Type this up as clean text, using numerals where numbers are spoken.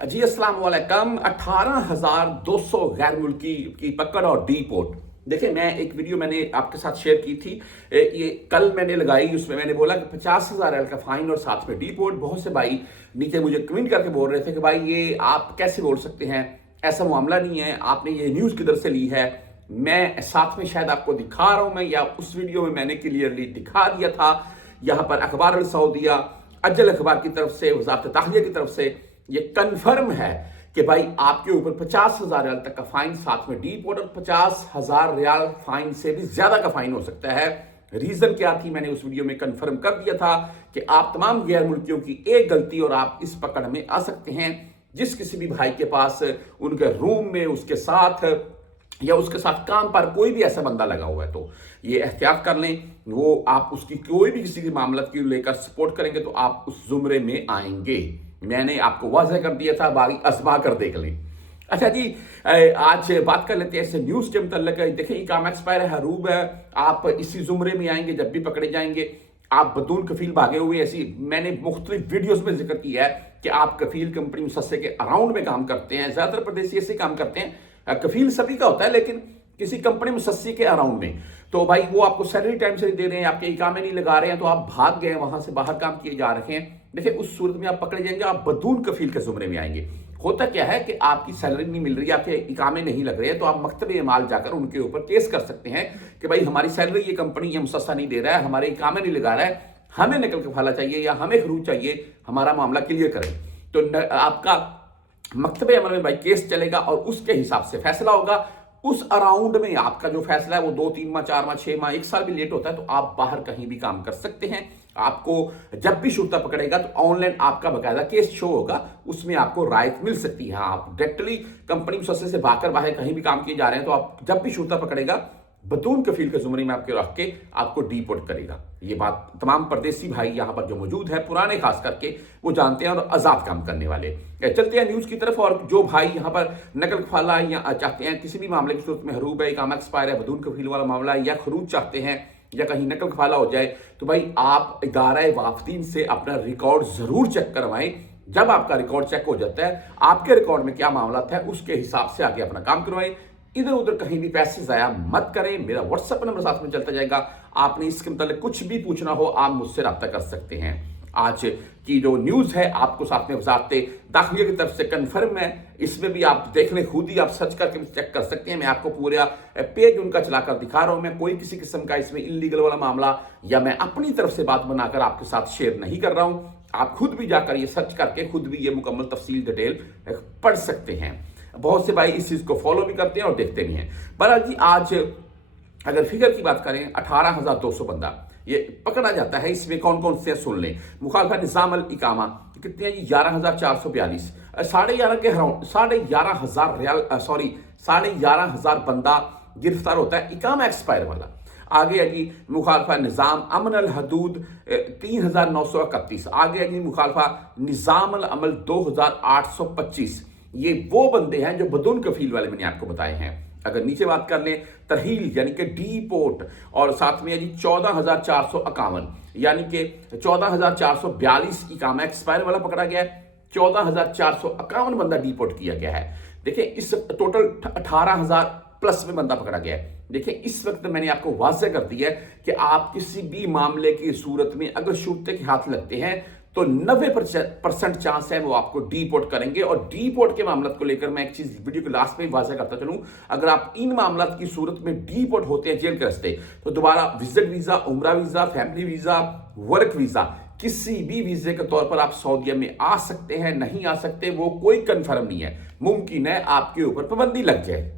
जी अस्सलाम वालेकुम। 18,200 गैर मुल्की की पकड़ और डीपोर्ट। देखिए, मैं एक वीडियो मैंने आपके साथ शेयर की थी, ये कल मैंने लगाई। उसमें मैंने बोला कि 50,000 रियाल का फाइन और साथ में डीपोर्ट। बहुत से भाई नीचे मुझे कमेंट करके बोल रहे थे कि भाई ये आप कैसे बोल सकते हैं, ऐसा मामला नहीं है, आपने ये न्यूज़ किधर से ली है। मैं साथ में शायद आपको दिखा रहा हूं, मैं या उस वीडियो में मैंने क्लियरली दिखा दिया था। यहाँ पर अखबार अल सऊदिया, अज्जल अखबार की तरफ से, वजारत दाखिला की तरफ से ये कन्फर्म है कि भाई आपके ऊपर 50,000 रियाल तक का फाइन, साथ में डीपोर्ट, और 50,000 रियाल फाइन से भी ज्यादा का फाइन हो सकता है। रीजन क्या थी, मैंने उस वीडियो में कंफर्म कर दिया था कि आप तमाम गैर मुल्कियों की एक गलती और आप इस पकड़ में आ सकते हैं। जिस किसी भी भाई के पास उनके रूम में, उसके साथ या उसके साथ काम पर कोई भी ऐसा बंदा लगा हुआ है, तो ये एहतियात कर लें। वो आप उसकी कोई भी किसी की मामला की लेकर सपोर्ट करेंगे तो आप उस जुमरे में आएंगे। मैंने आपको वाज़ह कर दिया था, बाकी आजमा कर देख लें। अच्छा जी, आज बात कर लेते हैं ऐसे न्यूज़ के मुतल्लिक। देखिए, इकामा एक्सपायर है, हरूब है, आप इसी जुमरे में आएंगे जब भी पकड़े जाएंगे। आप बतून कफील भागे हुए, ऐसी मैंने मुख्तलिफ वीडियोस में जिक्र किया है कि आप कफील कंपनी मुसस्से के अराउंड में काम करते हैं। ज़्यादातर प्रदेशी ऐसे काम करते हैं। कफील सभी का होता है, लेकिन किसी कंपनी मुसस्सी के अराउंड में, तो भाई वो आपको सैलरी टाइम से नहीं दे रहे हैं, आपके इकामे नहीं लगा रहे हैं, तो आप भाग गए, वहां से बाहर काम किए जा रहे हैं। देखिए, उस सूरत में आप पकड़े जाएंगे, आप बदून कफील के जुमरे में आएंगे। होता क्या है कि आपकी सैलरी नहीं मिल रही, आपके इकामे नहीं लग रहे हैं, तो आप मकतब एमाल जाकर उनके ऊपर केस कर सकते हैं कि भाई हमारी सैलरी ये कंपनी ये मुसस्सा नहीं दे रहा है, हमारे इकामे नहीं लगा रहा है, हमें नकल कफाला चाहिए या हमें खरूज चाहिए, हमारा मामला क्लियर करें। तो आपका मकतब अमल में भाई केस चलेगा और उसके हिसाब से फैसला होगा। उस अराउंड में आपका जो फैसला है वो 2-3 माह, 4 माह, 6 माह, 1 साल भी लेट होता है, तो आप बाहर कहीं भी काम कर सकते हैं। आपको जब भी शुरता पकड़ेगा तो ऑनलाइन आपका बकायदा केस शो होगा, उसमें आपको रायत मिल सकती है। आप डायरेक्टली कंपनी मुसस्से से भागकर बाहर कहीं भी काम किए जा रहे हैं, तो आप जब भी शुरता पकड़ेगा बतून कफील के जुमरे में आपके रख के आपको डीपोर्ट करेगा। ये बात तमाम परदेसी भाई यहाँ पर जो मौजूद है, पुराने खास करके, वो जानते हैं और आजाद काम करने वाले। चलते हैं न्यूज की तरफ। और जो भाई यहाँ पर नकल कफाला या चाहते हैं, किसी भी मामले की सूरत में हरूब है, इकामा एक्सपायर है, बतून कफील वाला मामला है, या खरूज चाहते हैं या कहीं नकल कफाला हो जाए, तो भाई आप इदारा वाफदीन से अपना रिकॉर्ड जरूर चेक करवाएं। जब आपका रिकॉर्ड चेक हो जाता है, आपके रिकॉर्ड में क्या मामला था, उसके हिसाब से आगे अपना काम करवाएं। इधर उधर कहीं भी पैसे जाया मत करें। मेरा व्हाट्सएप नंबर साथ में चलता जाएगा। आपने इसके मतलब कुछ भी पूछना हो, आप मुझसे रब्ता कर सकते हैं। आज की जो न्यूज है आपको साथ में वजारत दाखिला की तरफ से कंफर्म है। इसमें भी आप देख लें, खुद ही आप सर्च करके चेक कर सकते हैं। मैं आपको पूरा पेज उनका चलाकर दिखा रहा हूं। मैं कोई किसी किस्म का इसमें इलीगल वाला मामला या मैं अपनी तरफ से बात बनाकर आपके साथ शेयर नहीं कर रहा हूं। आप खुद भी जाकर ये सर्च करके खुद भी ये मुकम्मल तफसील डिटेल पढ़ सकते हैं। बहुत से भाई इस चीज को फॉलो भी करते हैं और देखते भी हैं। पर जी, आज अगर फिगर की बात करें, 18,200 बंदा ये पकड़ा जाता है। इसमें कौन कौन से सुन लें। मुखालफा निजाम अल इकामा कितने हैं जी? 11,442। 11.5 के अराउंड 11,500 रियाल, सॉरी 11,500 बंदा गिरफ्तार होता है इकामा एक्सपायर वाला। आगे है जी मुखालफा निजाम अमन अल हदूद 3,931। आगे है जी मुखालफा निजाम अल अमल 2,825। ये वो बंदे हैं जो बदून कफील वाले मैंने आपको बताए हैं। अगर नीचे बात कर लें, तरहील यानी कि डीपोर्ट, और साथ में है जी 14,451, यानी कि 14,442 इकामा एक्सपायर वाला पकड़ा गया है। 14,451 बंदा डीपोर्ट किया गया है। देखिए, इस टोटल 18,000 प्लस में बंदा पकड़ा गया है। देखिए, इस वक्त मैंने आपको वाज़ह कर दिया है कि आप किसी भी मामले की सूरत में अगर शुरते के हाथ लगते हैं तो 90% चांस है वो आपको डीपोर्ट करेंगे। और डीपोर्ट के मामला को लेकर मैं एक चीज वीडियो के लास्ट में वाज़ह करता चलूं, अगर आप इन मामला की सूरत में डीपोर्ट होते हैं जेल के रास्ते, तो दोबारा विजिट वीजा, उम्रा visa, family visa, work visa, किसी भी वीजे के तौर पर आप सऊदीया में आ सकते हैं, नहीं आ सकते वो कोई कंफर्म नहीं है। मुमकिन है आपके ऊपर पाबंदी लग जाए।